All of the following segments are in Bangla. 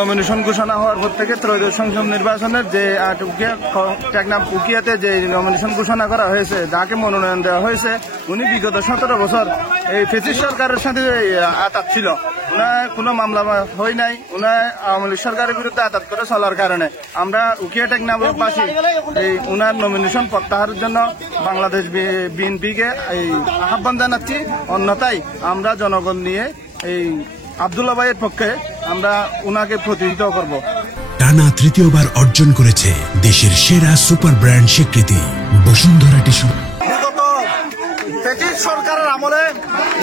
নমিনেশন ঘোষণা হওয়ার পর থেকে ত্রয়োদশ সংসদ নির্বাচনের যে টেকনাফ উকিয়াতে যে নমিনেশন ঘোষণা করা হয়েছে, যাকে মনোনয়ন দেওয়া হয়েছে, উনি বিগত 17 বছর এই ফ্যাসিস্ট সরকারের সাথে আতাত ছিল। উনার কোনো মামলা হয় নাই। উনার আওয়ামী লীগ সরকারের বিরুদ্ধে আতাত করে চলার কারণে আমরা উকিয়া টেকনাফবাসী এই উনার নমিনেশন প্রত্যাহারের জন্য বাংলাদেশ বিএনপিকে এই আহ্বান জানাচ্ছি। অন্যথায় আমরা জনগণ নিয়ে এই আব্দুল্লাহ ভাইয়ের পক্ষে আমরা উনাকে প্রতিনিধিত্ব করব। টানা তৃতীয়বার অর্জন করেছে দেশের সেরা সুপার ব্র্যান্ড স্বীকৃতি বসুন্ধরা টিস্যু। ব্রিটিশ সরকারের আমলে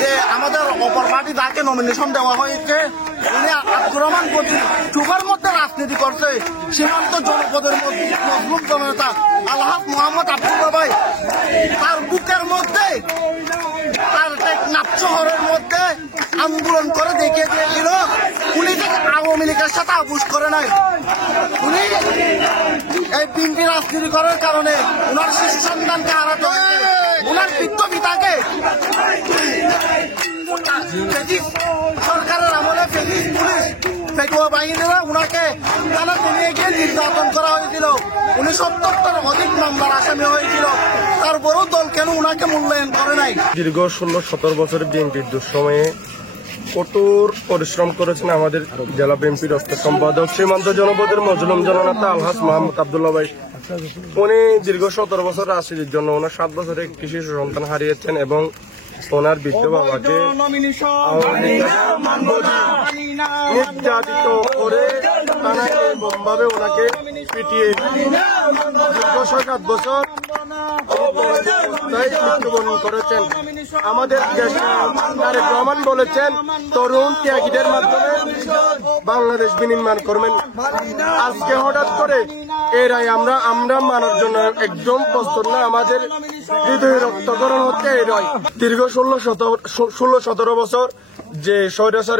যে আমাদের অপর পার্টি যাকে নমিনেশন দেওয়া হয়েছে, উনি আব্দুর রহমান চুপার মধ্যে রাজনীতি করছে। সীমান্ত জনপদের মজলুম জনতা আলহাজ মোহাম্মদ আব্দুল্লাহ ভাই তার বুকের মধ্যে, তার টেকনাফ শহরের মধ্যে আন্দোলন করে দেখিয়ে দিয়েছিল। উনি আওয়ামী লীগের সাথে আপোষ করে নাই। উনি এই বিএনপি রাজনীতি করার কারণে উনার শিশু সন্তানকে হারাতে হয়েছে। উনার বৃদ্ধ পিতাকে সরকারের আমলে পুলিশ পেটুয়া বাহিনীরা উনাকে টানা টেনে গিয়ে নির্যাতন করা হয়েছিল। উনি 70টার অধিক মামলার আসামি হয়েছিল। তারপরেও দল কেন উনাকে মূল্যায়ন করে নাই? দীর্ঘ 16-17 বছরের বিএনপির দুঃসময়ে কঠোর পরিশ্রম করেছেন আমাদের জেলা বিএনপির অর্থ সম্পাদক সীমান্ত জনপদের মজলুম জননেতা আলহাজ মোহাম্মদ আব্দুল্লাহ ভাই। উনি দীর্ঘ 17 বছর রাজনীতির জন্য ওনার 7 বছরে একটি শিশু সন্তান হারিয়েছেন এবং ওনার বৃদ্ধ বাবাকে নির্যাতিত করে বোমভাবে ওনাকে পিটিয়ে দীর্ঘ 7 বছর মৃত্যুবরণ করেছেন। আমাদের তারেক রহমান বলেছেন তরুণ ত্যাগীদের মাধ্যমে বাংলাদেশ বিনির্মাণ করবেন। আজকে হঠাৎ করে এই রায় আমরা মানার জন্য একদম প্রস্তুত না। আমাদের হৃদয় রক্তকরণ হচ্ছে এই রায়। দীর্ঘ 16-17 বছর যে স্বৈরাচার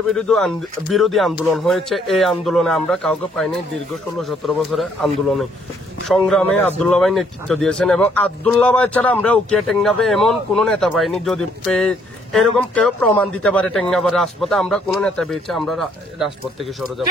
বিরোধী আন্দোলন হয়েছে, এই আন্দোলনে আমরা কাউকে পাইনি। দীর্ঘ 16-17 বছরের আন্দোলনে সংগ্রামে আব্দুল্লাহ ভাই নেতৃত্ব দিয়েছেন এবং আব্দুল্লাহ ভাই ছাড়া আমরা উকিয়া টেকনাফে এমন কোন নেতা পাইনি। যদি এরকম কেউ প্রমাণ দিতে পারে টেকনাফের রাজপথে আমরা কোন নেতা পেয়েছি, আমরা রাজপথ থেকে সরে যাব।